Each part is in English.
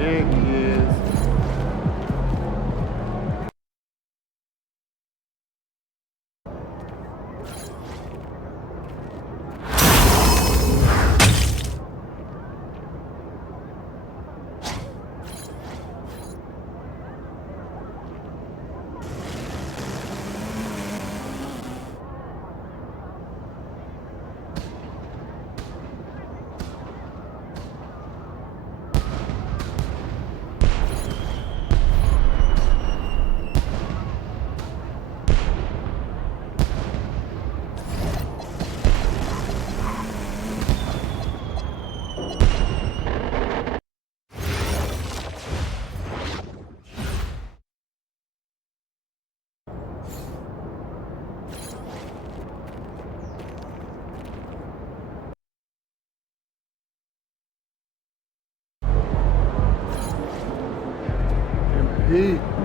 There he is. MP.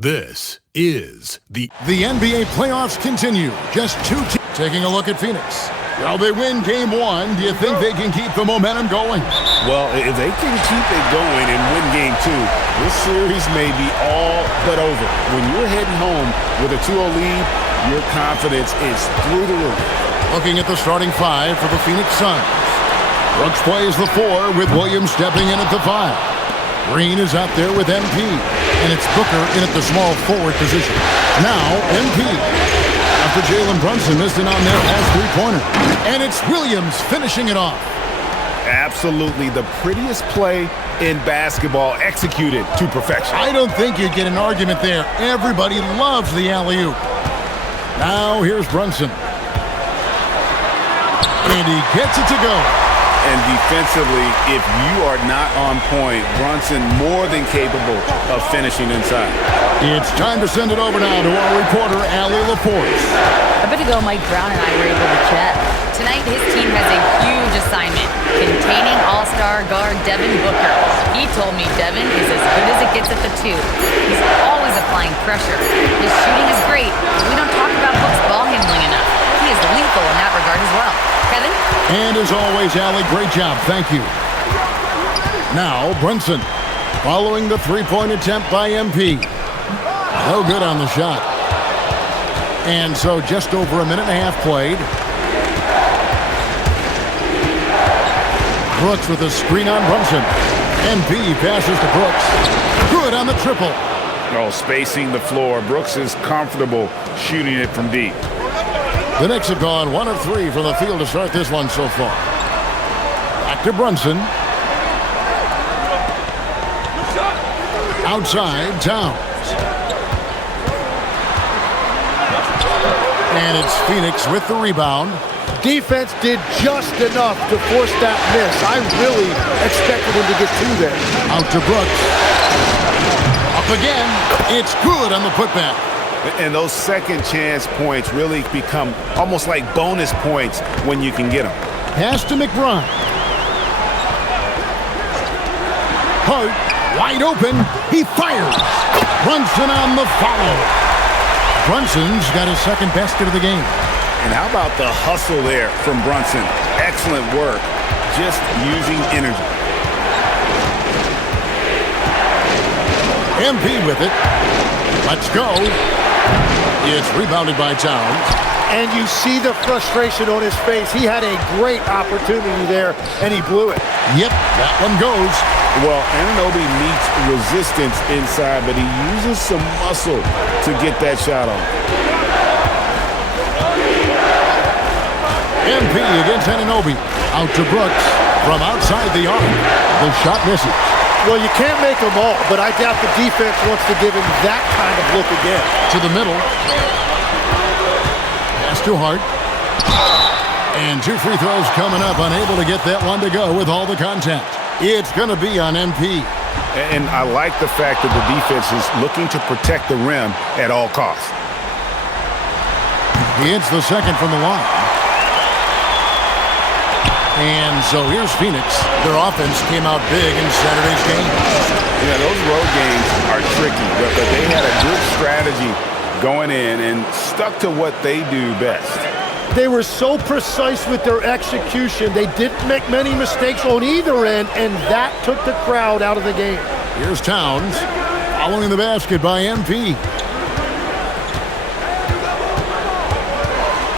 This is the NBA playoffs continue. Just two teams taking a look at Phoenix. Well, they win game one. Do you think they can keep the momentum going? Well, if they can keep it going and win game two, this series may be all but over. When you're heading home with a 2-0 lead, your confidence is through the roof. Looking at the starting five for the Phoenix Suns. Brooks plays the 4 with Williams stepping in at the 5. Green is out there with MP, and it's Booker in at the small forward position. Now, MP. After Jalen Brunson missed an on-net three-pointer. And it's Williams finishing it off. Absolutely the prettiest play in basketball, executed to perfection. I don't think you'd get an argument there. Everybody loves the alley-oop. Now, here's Brunson. And he gets it to go. And defensively, if you are not on point, Brunson more than capable of finishing inside. It's time to send it over now to our reporter, Allie LaForce. A bit ago, Mike Brown and I were able to chat. Tonight, his team has a huge assignment, containing all-star guard Devin Booker. He told me Devin is as good as it gets at the 2. He's always applying pressure. His shooting is great, but we don't talk about Book's ball handling enough. He is lethal in that regard as well. Kevin? And as always, Allie, great job. Thank you. Now, Brunson, following the three-point attempt by MP. No good on the shot. And so just over a minute and a half played. Brooks with a screen on Brunson. MP passes to Brooks. Good on the triple. Oh, spacing the floor. Brooks is comfortable shooting it from deep. The Knicks have gone 1 of 3 from the field to start this one so far. Back to Brunson. Outside, Towns. And it's Phoenix with the rebound. Defense did just enough to force that miss. I really expected him to get two there. Out to Brooks. Up again. It's good on the putback. And those second chance points really become almost like bonus points when you can get them. Pass to McBride. Hart, wide open. He fires. Brunson on the follow. Brunson's got his second basket of the game. And how about the hustle there from Brunson? Excellent work, just using energy. MP with it. Let's go. It's rebounded by Towns. And you see the frustration on his face. He had a great opportunity there, and he blew it. Yep, that one goes. Well, Anunoby meets resistance inside, but he uses some muscle to get that shot on. MP against Anunoby. Out to Brooks. From outside the arc. The shot misses. Well, you can't make them all, but I doubt the defense wants to give him that kind of look again. To the middle. Pass to Hart. And 2 free throws coming up. Unable to get that one to go with all the contact. It's going to be on MP. And I like the fact that the defense is looking to protect the rim at all costs. He hits the second from the line. And so here's Phoenix. Their offense came out big in Saturday's game. Yeah, those road games are tricky, but they had a good strategy going in and stuck to what they do best. They were so precise with their execution. They didn't make many mistakes on either end, and that took the crowd out of the game. Here's Towns following the basket by MP.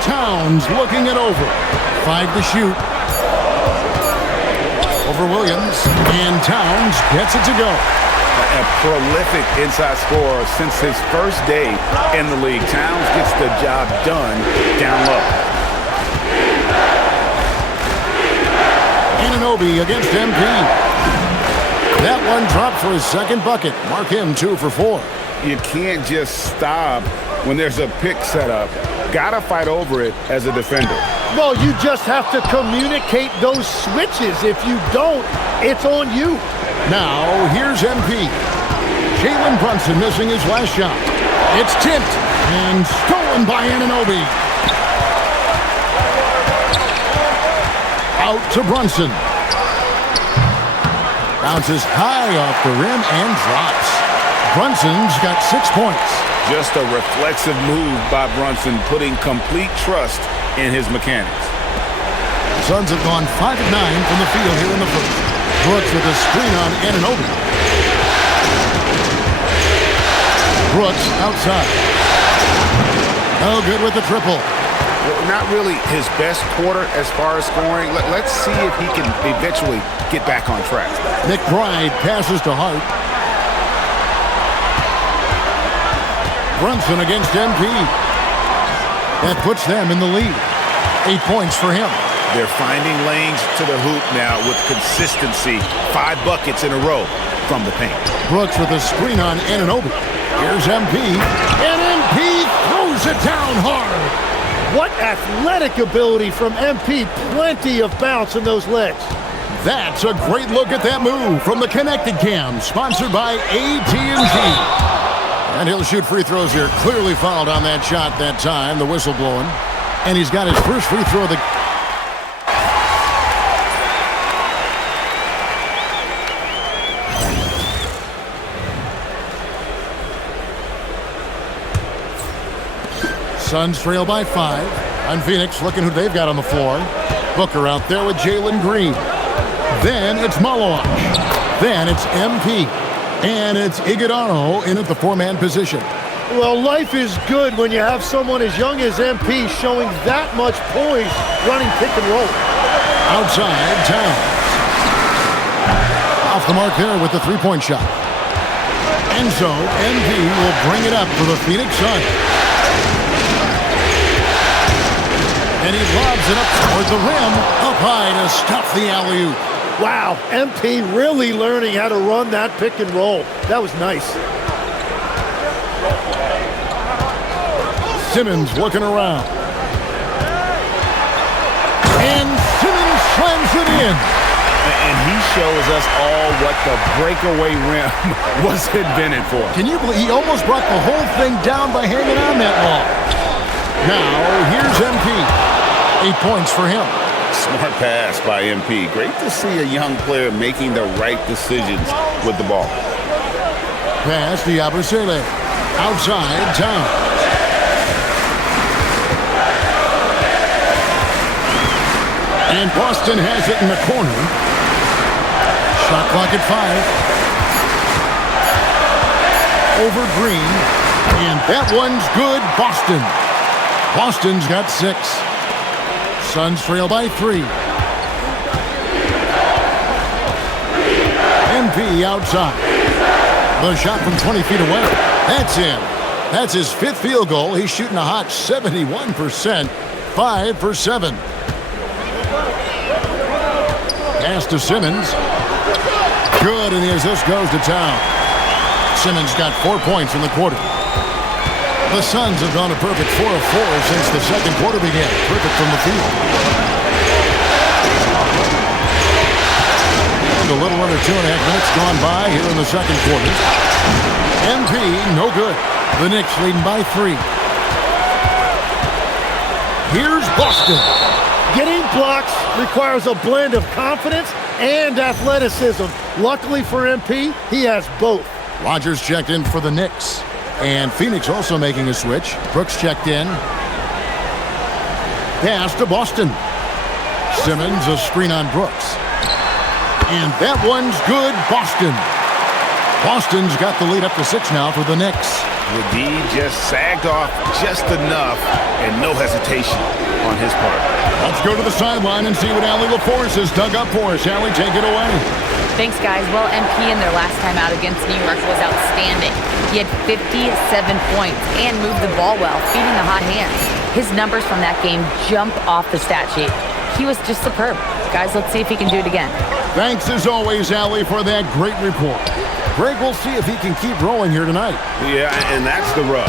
Towns looking it over. 5 to shoot. Over Williams, and Towns gets it to go. A prolific inside scorer since his first day in the league. Towns gets the job done down low. Anunoby against MP. That one dropped for his second bucket. Mark him 2 for 4. You can't just stop when there's a pick set up. Gotta fight over it as a defender. Well, you just have to communicate those switches. If you don't, it's on you. Now, here's MP. Jalen Brunson missing his last shot. It's tipped and stolen by Anunoby. Out to Brunson. Bounces high off the rim and drops. Brunson's got 6 points. Just a reflexive move by Brunson, putting complete trust in his mechanics. The Suns have gone 5 of 9 from the field here in the first. Brooks with a screen on Anunoby. Brooks outside. Oh, good with the triple. Well, not really his best quarter as far as scoring. Let's see if he can eventually get back on track. McBride passes to Hart. Brunson against MP. That puts them in the lead. 8 points for him. They're finding lanes to the hoop now with consistency. 5 buckets in a row from the paint. Brooks with a screen on Anunoby. Here's MP. And MP throws it down hard. What athletic ability from MP. Plenty of bounce in those legs. That's a great look at that move from the Connected Cam, sponsored by AT&T. And he'll shoot free throws here. Clearly fouled on that shot that time, the whistle blowing. And he's got his first free throw of the... Suns trail by 5. On Phoenix, looking who they've got on the floor. Booker out there with Jalen Green. Then it's Malawach. Then it's MP. And it's Iguodala in at the 4-man position. Well, life is good when you have someone as young as MP showing that much poise running pick and roll. Outside, Towns. Off the mark there with the 3-point shot. And so, MP will bring it up for the Phoenix Suns. And he lobs it up toward the rim, up high to stuff the alley-oop. Wow, MP really learning how to run that pick and roll. That was nice. Simmons looking around. in. And he shows us all what the breakaway rim was invented for. Can you believe he almost brought the whole thing down by hanging on that long? Now, here's MP. 8 points for him. Smart pass by MP. Great to see a young player making the right decisions with the ball. Pass to Yabusele. Outside, down. And Boston has it in the corner. Shot clock at 5. Over Green. And that one's good, Boston. Boston's got 6. Suns trail by 3. MP outside. The shot from 20 feet away. That's in. That's his 5th field goal. He's shooting a hot 71%. 5 for 7. Pass to Simmons. Good, and the assist goes to town. Simmons got 4 points in the quarter. The Suns have gone a perfect 4 of 4 since the second quarter began. Perfect from the field. And a little under 2.5 minutes gone by here in the second quarter. MP, no good. The Knicks leading by 3. Here's Boston. Getting blocks requires a blend of confidence and athleticism. Luckily for MP, he has both. Rogers checked in for the Knicks. And Phoenix also making a switch. Brooks checked in. Pass to Boston. Simmons, a screen on Brooks. And that one's good, Boston. Boston's got the lead up to 6 now for the Knicks. The D just sagged off just enough and no hesitation on his part. Let's go to the sideline and see what Allie LaForce has dug up for us. Allie, take it away. Thanks, guys. Well, MP in their last time out against New York was outstanding. He had 57 points and moved the ball well, feeding the hot hands. His numbers from that game jump off the stat sheet. He was just superb. Guys, let's see if he can do it again. Thanks as always, Allie, for that great report. Greg, we'll see if he can keep rolling here tonight. Yeah, and that's the rub.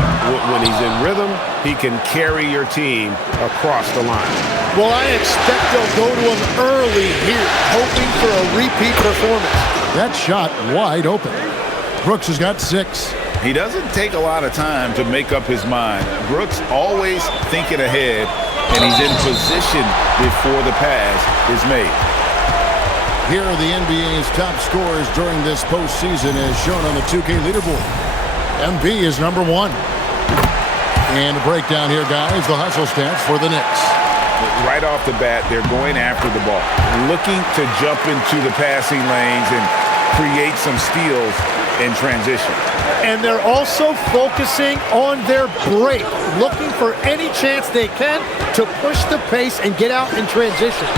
When he's in rhythm, he can carry your team across the line. Well, I expect they'll go to him early here, hoping for a repeat performance. That shot wide open. Brooks has got 6. He doesn't take a lot of time to make up his mind. Brooks always thinking ahead, and he's in position before the pass is made. Here are the NBA's top scorers during this postseason as shown on the 2K leaderboard. MP is number 1. And a breakdown here, guys, the hustle stats for the Knicks. Right off the bat, they're going after the ball, looking to jump into the passing lanes and create some steals in transition. And they're also focusing on their break, looking for any chance they can to push the pace and get out in transition.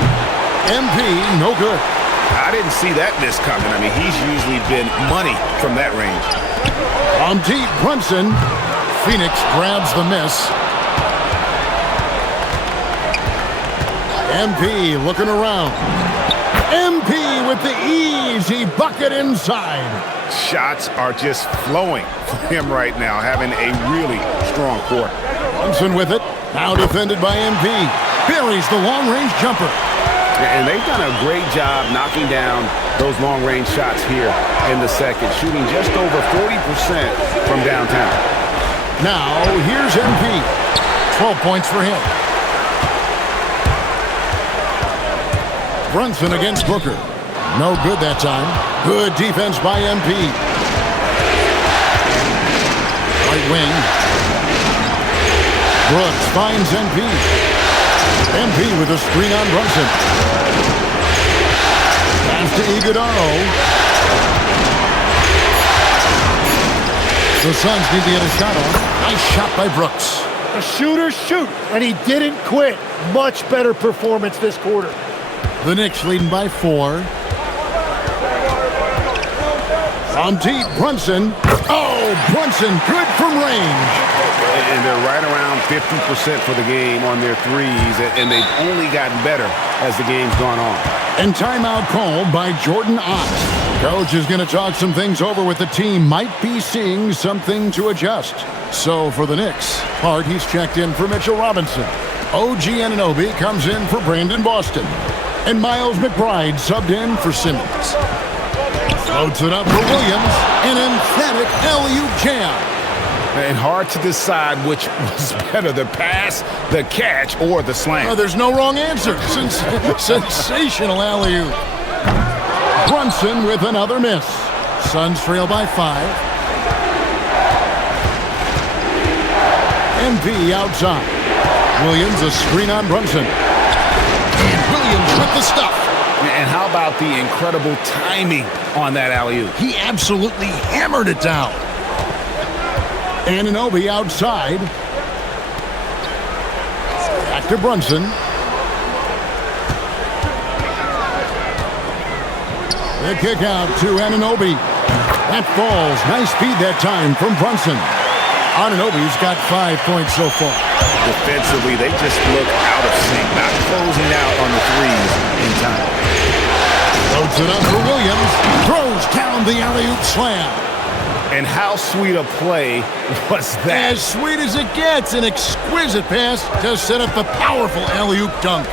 MP, no good. I didn't see that miss coming. I mean, he's usually been money from that range. On deep, Brunson. Phoenix grabs the miss. MP looking around. MP with the easy bucket inside. Shots are just flowing for him right now, having a really strong quarter. Brunson with it. Now defended by MP. Buries the long-range jumper. And they've done a great job knocking down those long-range shots here in the second, shooting just over 40% from downtown. Now, here's MP. 12 points for him. Brunson against Booker. No good that time. Good defense by MP. Right wing. Brooks finds MP. MP with a screen on Brunson. Pass to Iguodala. The Suns need to get a shot on. Nice shot by Brooks. A shooter shoot, and he didn't quit. Much better performance this quarter. The Knicks leading by 4. On deep, Brunson. Oh, Brunson, good from range. And they're right around 50% for the game on their threes, and they've only gotten better as the game's gone on. And timeout called by Jordan Ott. Coach is going to talk some things over with the team. Might be seeing something to adjust. So for the Knicks, he's checked in for Mitchell Robinson. OG Anunoby comes in for Brandon Boston. And Miles McBride subbed in for Simmons. Floats it up for Williams. An emphatic alley-oop jam. And hard to decide which was better, the pass, the catch, or the slam. Oh, there's no wrong answer. Sensational alley-oop. Brunson with another miss. Suns trail by 5. MP outside. Williams a screen on Brunson. And Williams with the stuff. And how about the incredible timing on that alley-oop? He absolutely hammered it down. Anunoby outside. Back to Brunson. The kick out to Anunoby. That falls. Nice speed that time from Brunson. Anunoby's got 5 points so far. Defensively, they just look out of sync, not closing out on the threes in time. Floats it up for Williams. Throws down the alley-oop slam. And how sweet a play was that? As sweet as it gets. An exquisite pass to set up the powerful alley-oop dunk.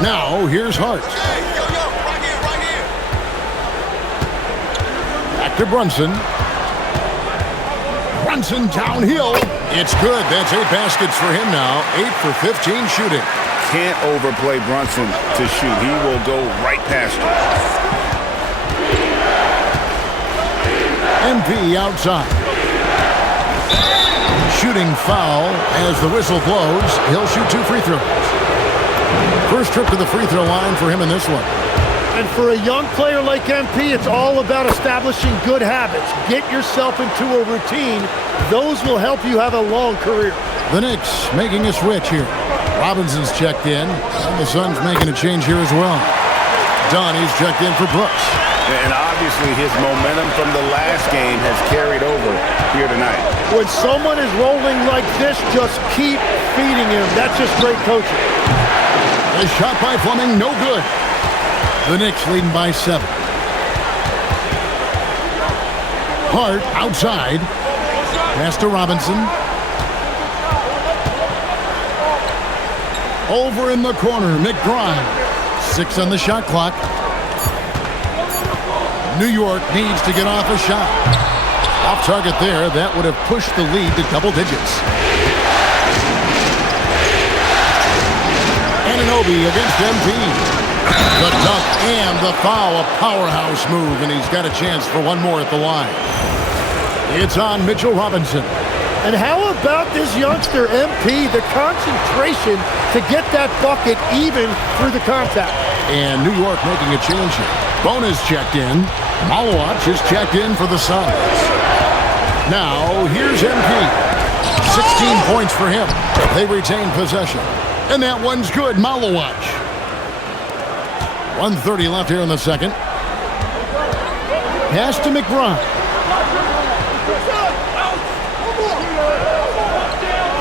Now, here's Hart. Right here. Back to Brunson. Brunson downhill. It's good. That's 8 baskets for him now. 8 for 15 shooting. Can't overplay Brunson to shoot. He will go right past you. MP outside. Shooting foul as the whistle blows. He'll shoot 2 free throws. First trip to the free throw line for him in this one. And for a young player like MP, it's all about establishing good habits. Get yourself into a routine. Those will help you have a long career. The Knicks making a switch here. Robinson's checked in, and the Suns making a change here as well. Donnie's checked in for Brooks. And obviously his momentum from the last game has carried over here tonight. When someone is rolling like this, just keep feeding him. That's just great coaching. A shot by Fleming, no good. The Knicks leading by 7. Hart outside. Pass to Robinson. Over in the corner, McBride. 6 on the shot clock. New York needs to get off a shot. Off target there, that would have pushed the lead to double digits. Anunoby against MP. The dunk and the foul, a powerhouse move, and he's got a chance for one more at the line. It's on Mitchell Robinson. And how about this youngster, MP, the concentration to get that bucket even through the contact. And New York making a change here. Bona's checked in. Malawach is checked in for the Suns. Now, here's MP. 16 points for him. They retain possession. And that one's good, Malawach. 1:30 left here in the second. Pass to McBride.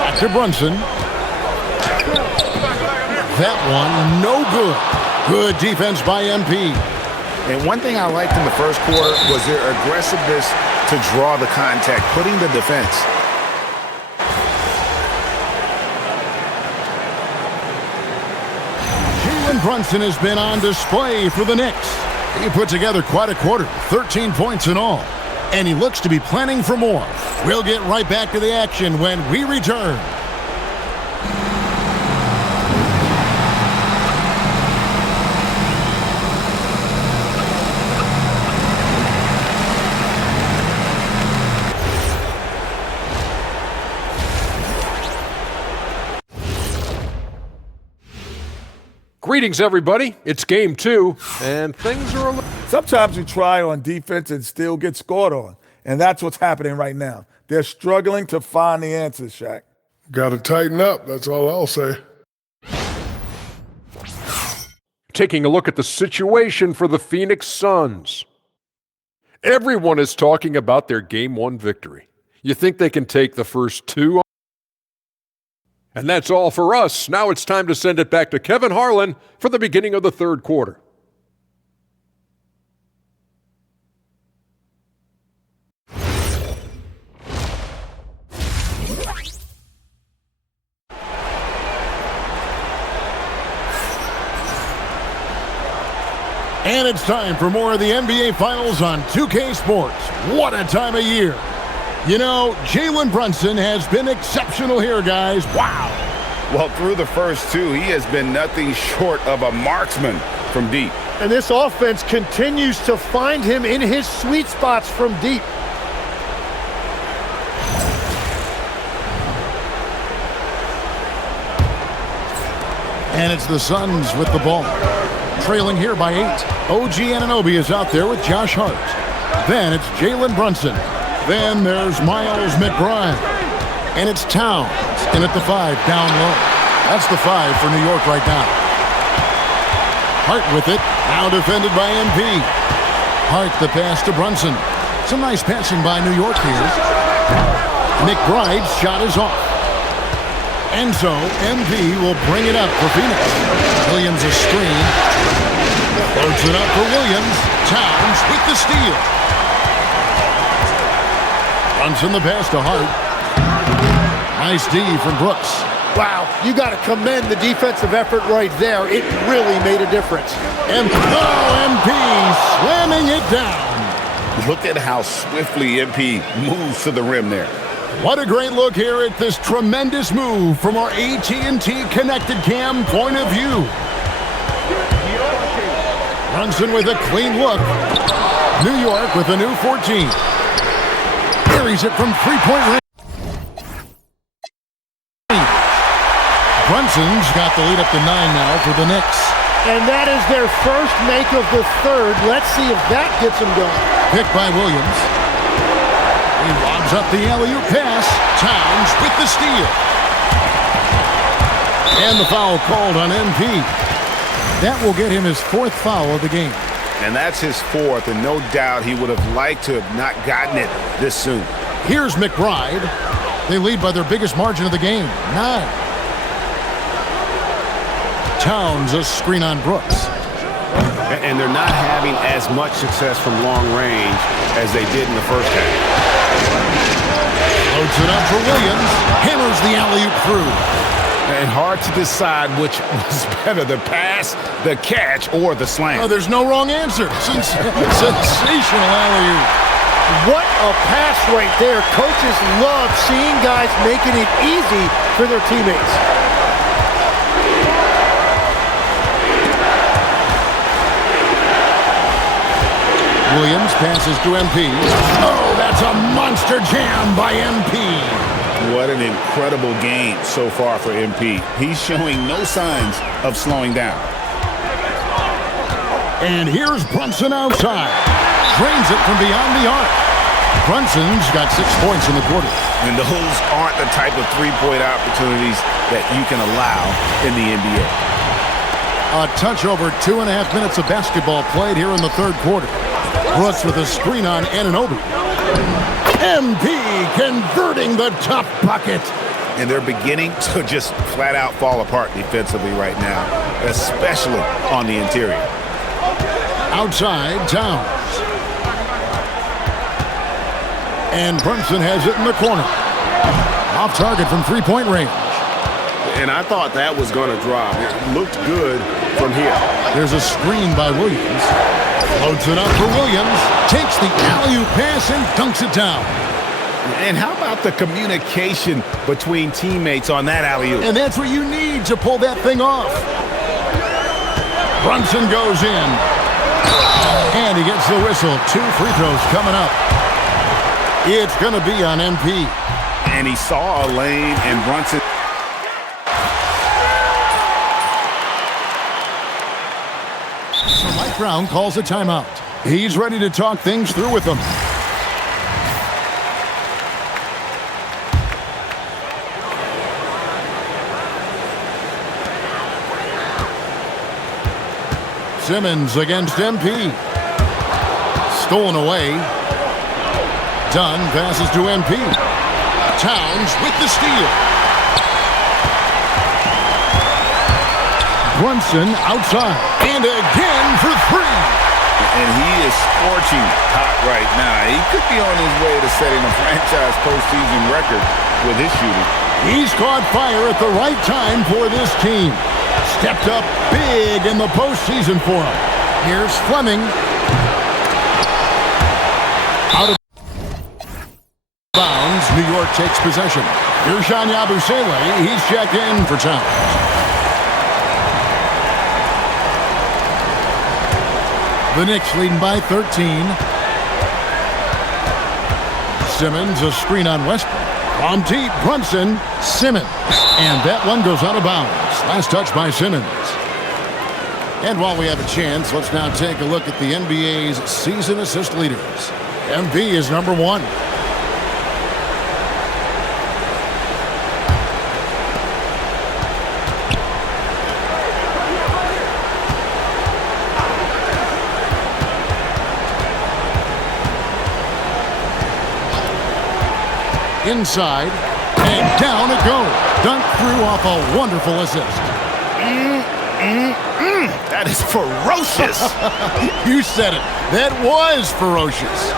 Back to Brunson. That one, no good. Good defense by MP. And one thing I liked in the first quarter was their aggressiveness to draw the contact, putting the defense. Jalen Brunson has been on display for the Knicks. He put together quite a quarter, 13 points in all. And he looks to be planning for more. We'll get right back to the action when we return. Greetings, everybody. It's game 2, and things are a little... Sometimes you try on defense and still get scored on, and that's what's happening right now. They're struggling to find the answers, Shaq. Got to tighten up, that's all I'll say. Taking a look at the situation for the Phoenix Suns. Everyone is talking about their Game 1 victory. You think they can take the first 2? And that's all for us. Now it's time to send it back to Kevin Harlan for the beginning of the third quarter. And it's time for more of the NBA Finals on 2K Sports. What a time of year. You know, Jalen Brunson has been exceptional here, guys. Wow. Well, through the first two, he has been nothing short of a marksman from deep. And this offense continues to find him in his sweet spots from deep. And it's the Suns with the ball. Trailing here by 8. OG Anunoby is out there with Josh Hart. Then it's Jalen Brunson. Then there's Miles McBride. And it's Towns in at the 5 down low. That's the 5 for New York right now. Hart with it. Now defended by MP. Hart the pass to Brunson. Some nice passing by New York here. McBride's shot is off. And so MP will bring it up for Phoenix. Williams a screen. Floats it up for Williams. Towns with the steal. Brunson the pass to Hart. Nice D from Brooks. Wow, you got to commend the defensive effort right there. It really made a difference. And MP slamming it down. Look at how swiftly MP moves to the rim there. What a great look here at this tremendous move from our AT&T Connected Cam point of view. Brunson with a clean look. New York with a new 14. Carries it from three-point range. Brunson's got the lead up to 9 now for the Knicks. And that is their first make of the third. Let's see if that gets them going. Picked by Williams. He lobs up the alley-oop pass. Towns with the steal. And the foul called on MP. That will get him his 4th foul of the game. And that's his 4th, and no doubt he would have liked to have not gotten it this soon. Here's McBride. They lead by their biggest margin of the game, 9. Towns a screen on Brooks. And they're not having as much success from long range as they did in the first half. Loads it up for Williams. Hammers the alley-oop through. And hard to decide which was better, the pass, the catch, or the slam. Oh, there's no wrong answer. Sensational alley-oop. What a pass right there. Coaches love seeing guys making it easy for their teammates. Williams passes to MP. Oh, that's a monster jam by MP. What an incredible game so far for MP. He's showing no signs of slowing down. And here's Brunson outside. Drains it from beyond the arc. Brunson's got 6 points in the quarter. And those aren't the type of three-point opportunities that you can allow in the NBA. A touch over 2.5 minutes of basketball played here in the third quarter. Brooks with a screen on Anunoby. MP converting the tough bucket. And they're beginning to just flat out fall apart defensively right now, especially on the interior. Outside, Towns. And Brunson has it in the corner. Off target from three-point range. And I thought that was going to drop. It looked good from here. There's a screen by Williams. Loads it up for Williams. Takes the alley-oop pass and dunks it down. And how about the communication between teammates on that alley-oop? And that's what you need to pull that thing off. Brunson goes in. And he gets the whistle. 2 free throws coming up. It's going to be on MP. And he saw a lane, and Brunson... So Mike Brown calls a timeout. He's ready to talk things through with them. Simmons against MP. Stolen away. Dunn passes to MP. Towns with the steal. Brunson outside. And again for 3. And he is scorching hot right now. He could be on his way to setting a franchise postseason record with his shooting. He's caught fire at the right time for this team. Stepped up big in the postseason for him. Here's Fleming. Out of bounds, New York takes possession. Here's Sean Yabusele. He's checked in for Towns. The Knicks leading by 13. Simmons, a screen on Westbrook. From deep, Brunson, Simmons. And that one goes out of bounds. Last touch by Simmons. And while we have a chance, let's now take a look at the NBA's season assist leaders. MV is number 1. Inside, and down it goes. Dunk through off a wonderful assist. That is ferocious. You said it. That was ferocious.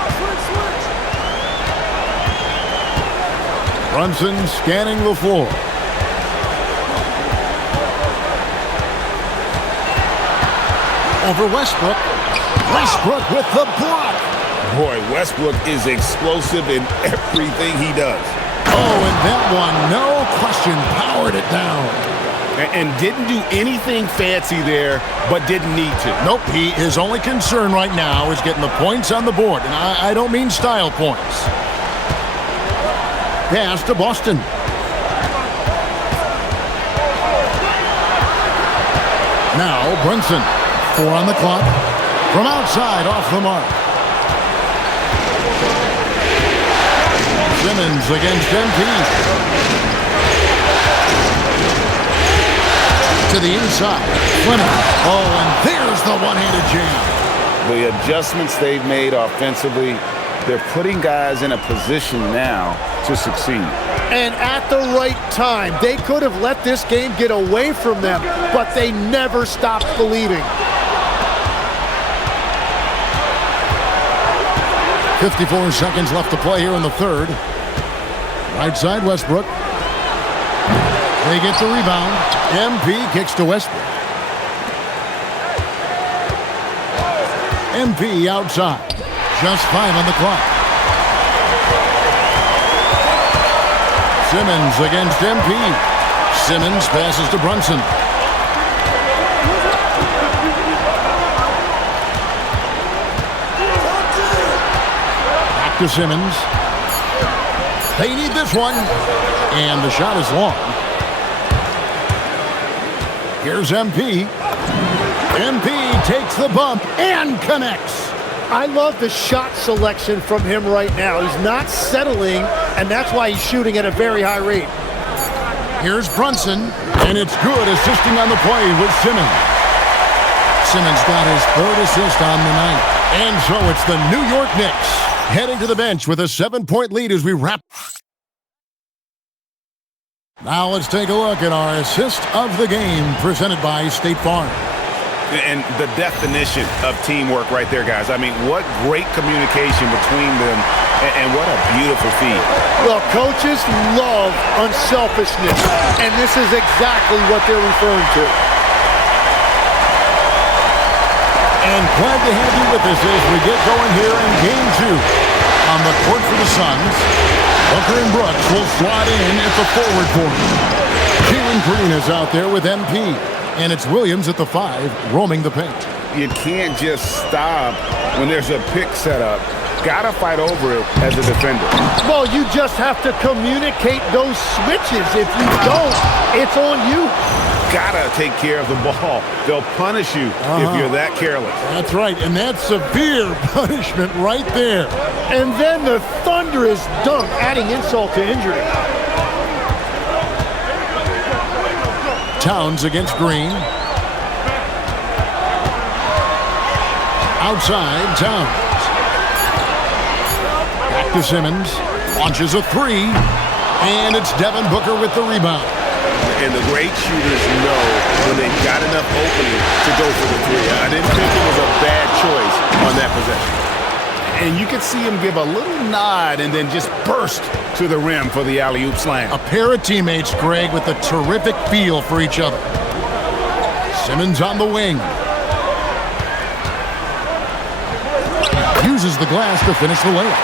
Brunson scanning the floor. Over Westbrook. Westbrook with the block. Boy, Westbrook is explosive in everything he does. Oh, and that one, no question, powered it down. And didn't do anything fancy there, but didn't need to. Nope, his only concern right now is getting the points on the board. And I don't mean style points. Pass to Boston. Now Brunson. 4 on the clock. From outside, off the mark. Simmons against MP. To the inside. Fleming. Oh, and there's the one-handed jam. The adjustments they've made offensively, they're putting guys in a position now to succeed. And at the right time, they could have let this game get away from them, but they never stopped believing. 54 seconds left to play here in the third. Right side, Westbrook. They get the rebound. MP kicks to Westbrook. MP outside. Just 5 on the clock. Simmons against MP. Simmons passes to Brunson. Back to Simmons. They need this one. And the shot is long. Here's MP. MP takes the bump and connects. I love the shot selection from him right now. He's not settling, and that's why he's shooting at a very high rate. Here's Brunson, and it's good, assisting on the play with Simmons. Simmons got his 3rd assist on the night. And so it's the New York Knicks heading to the bench with a 7-point lead as we wrap. Now let's take a look at our assist of the game presented by State Farm. And the definition of teamwork right there, guys. I mean, what great communication between them, and what a beautiful feed. Well, coaches love unselfishness, and this is exactly what they're referring to. And glad to have you with us as we get going here in Game 2. On the court for the Suns, Booker and Brooks will slide in at the forward corner. Jalen Green is out there with MP. And it's Williams at the 5, roaming the paint. You can't just stop when there's a pick set up. Gotta fight over it as a defender. Well, you just have to communicate those switches. If you don't, it's on you. Gotta take care of the ball. They'll punish you if you're that careless. That's right, and that's severe punishment right there. And then the thunderous dunk, adding insult to injury. Towns against Green. Outside, Towns. Back to Simmons. Launches a 3. And it's Devin Booker with the rebound. And the great shooters know when they've got enough opening to go for the 3. I didn't think it was a bad choice on that possession. And you could see him give a little nod and then just burst to the rim for the alley-oop slam. A pair of teammates, Greg, with a terrific feel for each other. Simmons on the wing. Uses the glass to finish the layup.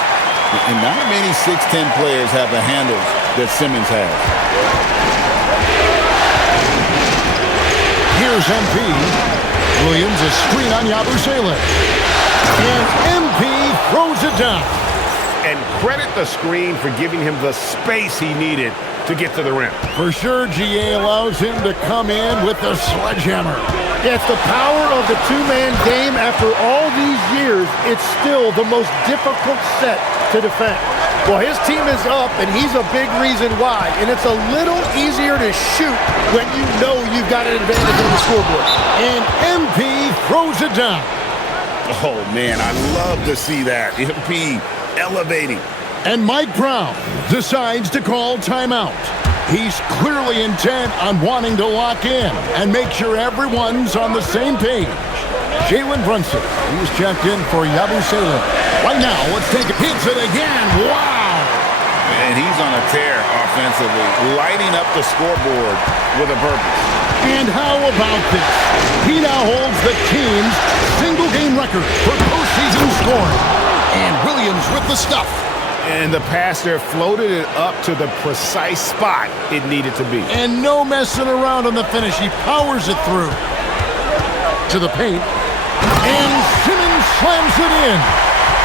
And not many 6'10 players have the handles that Simmons has. Here's MP. Williams a screen on Yabusele. And MP throws it down. And credit the screen for giving him the space he needed to get to the rim. For sure, GA allows him to come in with the sledgehammer. Yeah, it's the power of the two-man game. After all these years, it's still the most difficult set to defend. Well, his team is up, and he's a big reason why. And it's a little easier to shoot when you know you've got an advantage on the scoreboard. And MP throws it down. Oh, man, I love to see that. MP elevating. And Mike Brown decides to call timeout. He's clearly intent on wanting to lock in and make sure everyone's on the same page. Jalen Brunson, he's checked in for Yabusele. Right now, let's take it. Hits it again. Wow! And he's on a tear offensively, lighting up the scoreboard with a purpose. And how about this? He now holds the team's single-game record for postseason scoring. And Williams with the stuff. And the passer floated it up to the precise spot it needed to be. And no messing around on the finish. He powers it through. To the paint. And Simmons slams it in.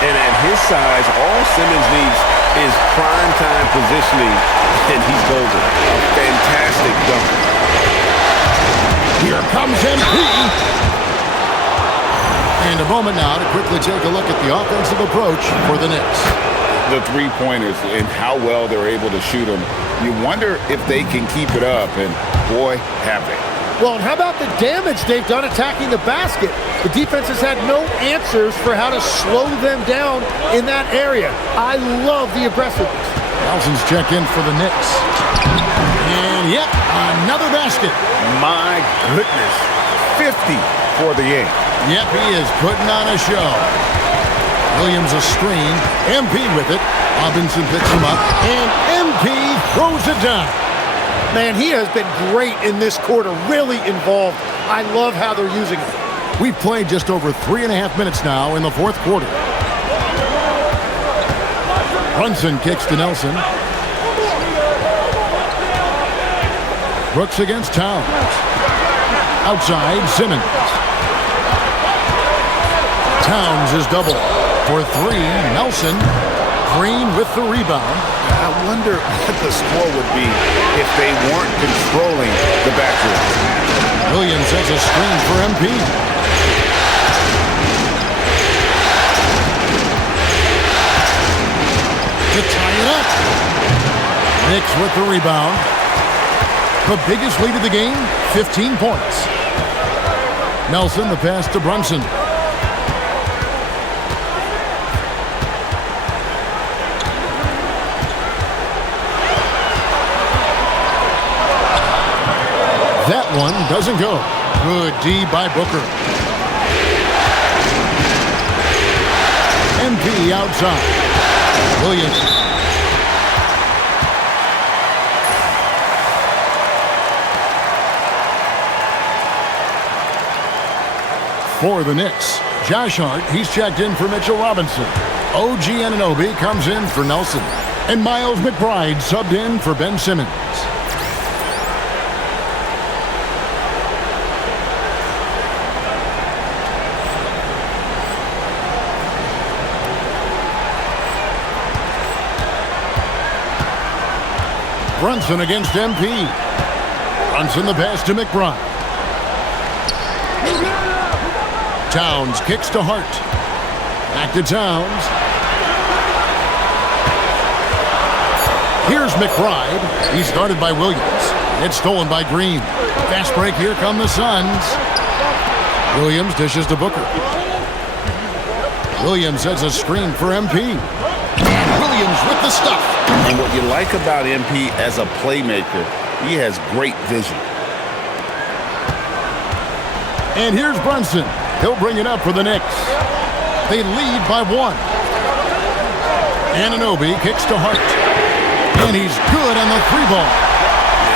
And at his size, all Simmons needs is prime-time positioning, and he's golden. A fantastic dunk. Here comes MP. And a moment now to quickly take a look at the offensive approach for the Knicks. The three-pointers and how well they're able to shoot them. You wonder if they can keep it up, and boy, have they. Well, and how about the damage they've done attacking the basket? The defense has had no answers for how to slow them down in that area. I love the aggressiveness. Nelson's check in for the Knicks. And yep, another basket. My goodness, 50 for the game. Yep, he is putting on a show. Williams a screen, MP with it. Robinson picks him up, and MP throws it down. Man, he has been great in this quarter, really involved. I love how they're using it. We've played just over 3.5 minutes now in the fourth quarter. Brunson kicks to Nelson. Brooks against Towns. Outside, Simmons. Towns is double. For three, Nelson. Green with the rebound. I wonder what the score would be if they weren't controlling the backcourt. Williams has a screen for MP. To tie it up. Knicks with the rebound. The biggest lead of the game, 15 points. Nelson, the pass to Brunson. That one doesn't go. Good D by Booker. MP outside. Williams. For the Knicks, Josh Hart, he's checked in for Mitchell Robinson. OG Anunoby comes in for Nelson. And Miles McBride subbed in for Ben Simmons. Brunson against MP. Brunson the pass to McBride. Towns kicks to Hart. Back to Towns. Here's McBride. He's guarded by Williams. It's stolen by Green. Fast break. Here come the Suns. Williams dishes to Booker. Williams sets a screen for MP. And Williams with the stuff. And what you like about MP as a playmaker, he has great vision. And here's Brunson. He'll bring it up for the Knicks. They lead by one. Anunoby kicks to Hart. And he's good on the three ball.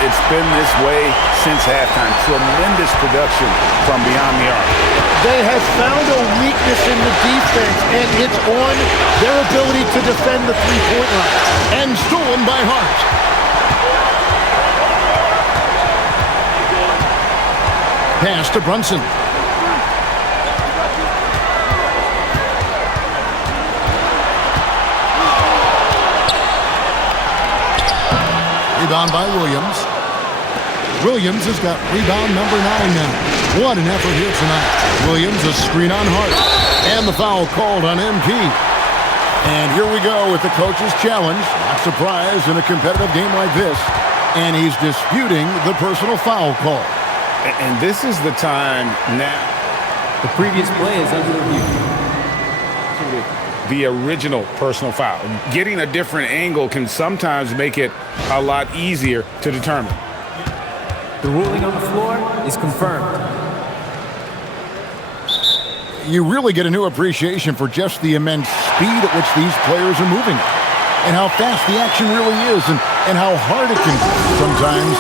It's been this way since halftime. Tremendous production from beyond the arc. They have found a weakness in the defense, and it's on their ability to defend the three-point line. And stolen by Hart. Pass to Brunson. Rebound by Williams. Williams has got rebound number 9 now. What an effort here tonight. Williams, a screen on Hart. And the foul called on MP. And here we go with the coach's challenge. Not surprised in a competitive game like this. And he's disputing the personal foul call. And this is the time now. The previous play is under review. The original personal foul. Getting a different angle can sometimes make it a lot easier to determine. The ruling on the floor is confirmed. You really get a new appreciation for just the immense speed at which these players are moving and how fast the action really is and how hard it can be sometimes,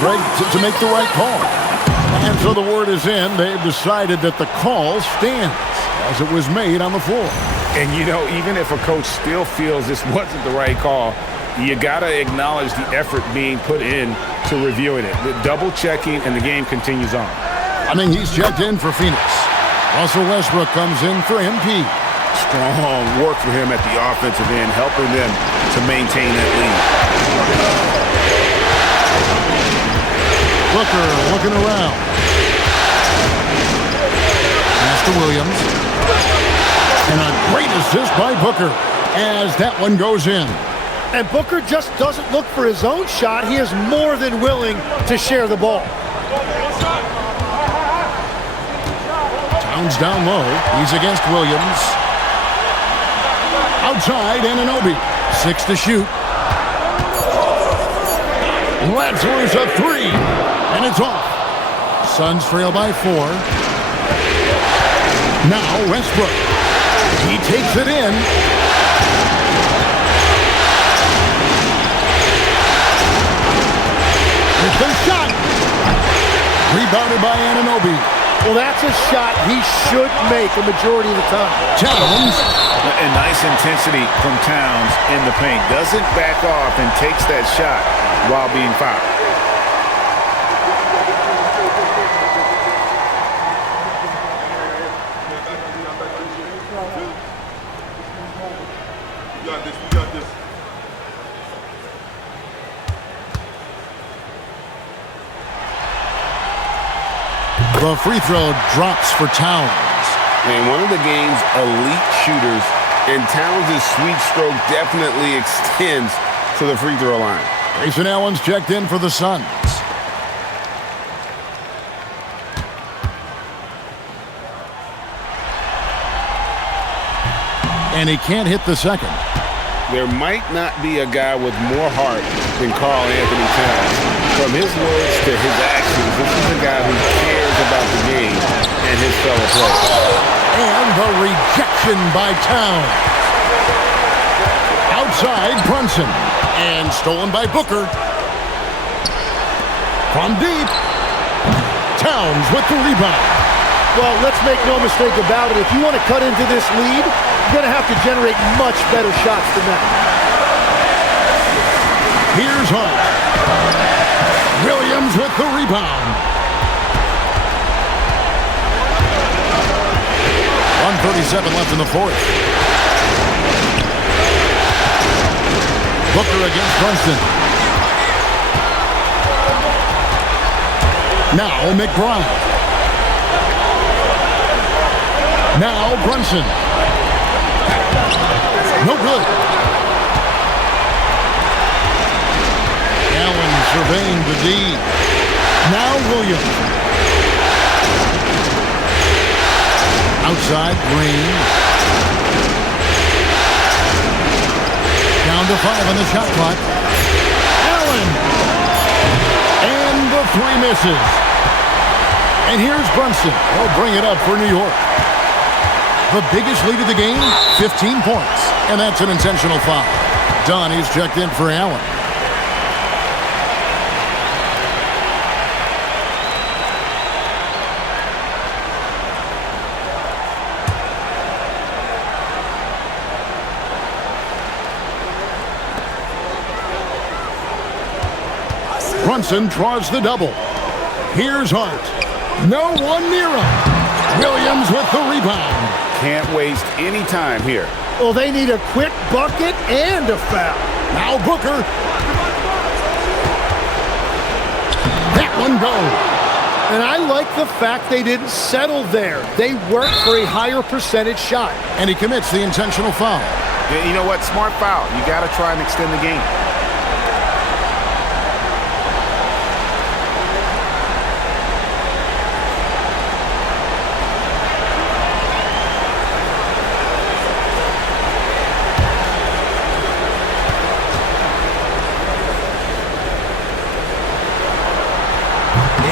Greg, to make the right call. And so the word is in. They've decided that the call stands as it was made on the floor. And, even if a coach still feels this wasn't the right call, you got to acknowledge the effort being put in to reviewing it. The double checking, and the game continues on. He's checked in for Phoenix. Russell Westbrook comes in for MP. Strong work for him at the offensive end, helping them to maintain that lead. Booker looking around. Pass to Williams. And a great assist by Booker as that one goes in. And Booker just doesn't look for his own shot. He is more than willing to share the ball. Towns down low. He's against Williams. Outside, Anunoby. 6 to shoot. Lets loose a 3. And it's off. Suns trail by 4. Now Westbrook. He takes it in. Here's the shot. Rebounded by Anunoby. Well, that's a shot he should make a majority of the time. Towns. And nice intensity from Towns in the paint. Doesn't back off and takes that shot while being fouled. The free throw drops for Towns. And one of the game's elite shooters, and Towns' sweet stroke definitely extends to the free throw line. Grayson Allen's checked in for the Suns. And he can't hit the second. There might not be a guy with more heart than Karl Anthony Towns. From his words to his actions, this is a guy who cares about the game and his fellow players. And the rejection by Towns. Outside, Brunson. And stolen by Booker. From deep. Towns with the rebound. Well, let's make no mistake about it. If you want to cut into this lead, you're going to have to generate much better shots than that. Here's Hart. Williams with the rebound. 1:37 left in the fourth. Booker against Brunson. Now McBride. Now Brunson. No good. Allen surveying the D. Now Williams. Outside, Green. Down to 5 on the shot clock. Allen. And the 3 misses. And here's Brunson. He'll bring it up for New York. The biggest lead of the game, 15 points. And that's an intentional foul. Donnie's checked in for Allen. Johnson draws the double. Here's Hart. No one near him. Williams with the rebound. Can't waste any time here. Well, they need a quick bucket and a foul. Now Booker. That one goes. And I like the fact they didn't settle there. They worked for a higher percentage shot. And he commits the intentional foul. Yeah, you know what? Smart foul. You got to try and extend the game.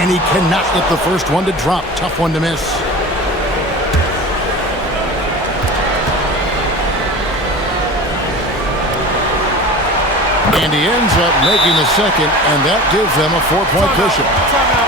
And he cannot get the first one to drop. Tough one to miss. And he ends up making the second, and that gives them a 4-point cushion.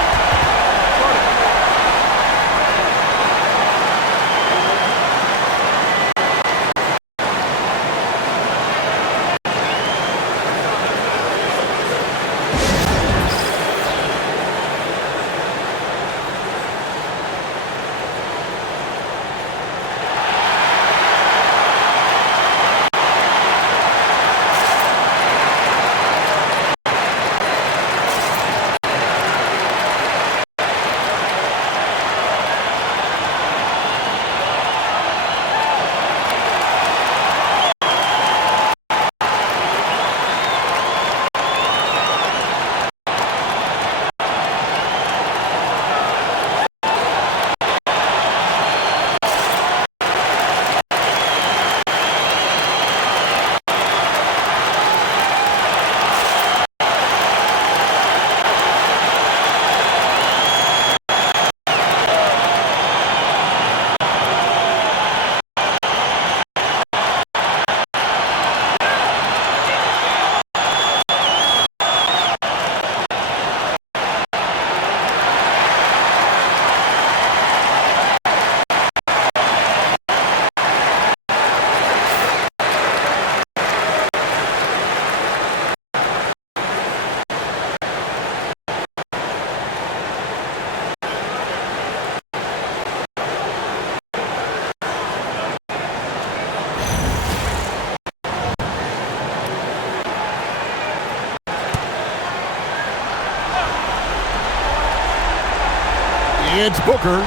It's Booker.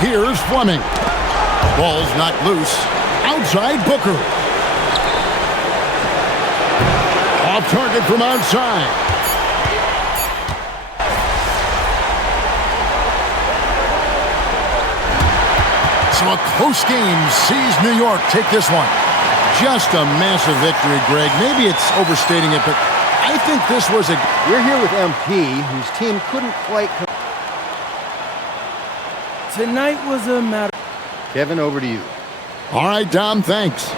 Here's Fleming. Ball's not loose. Outside Booker. Off target from outside. So a close game sees New York take this one. Just a massive victory, Greg. Maybe it's overstating it, but I think this was a... We're here with MP, whose team couldn't quite... Tonight was a matter... Kevin, over to you. All right, Dom, thanks.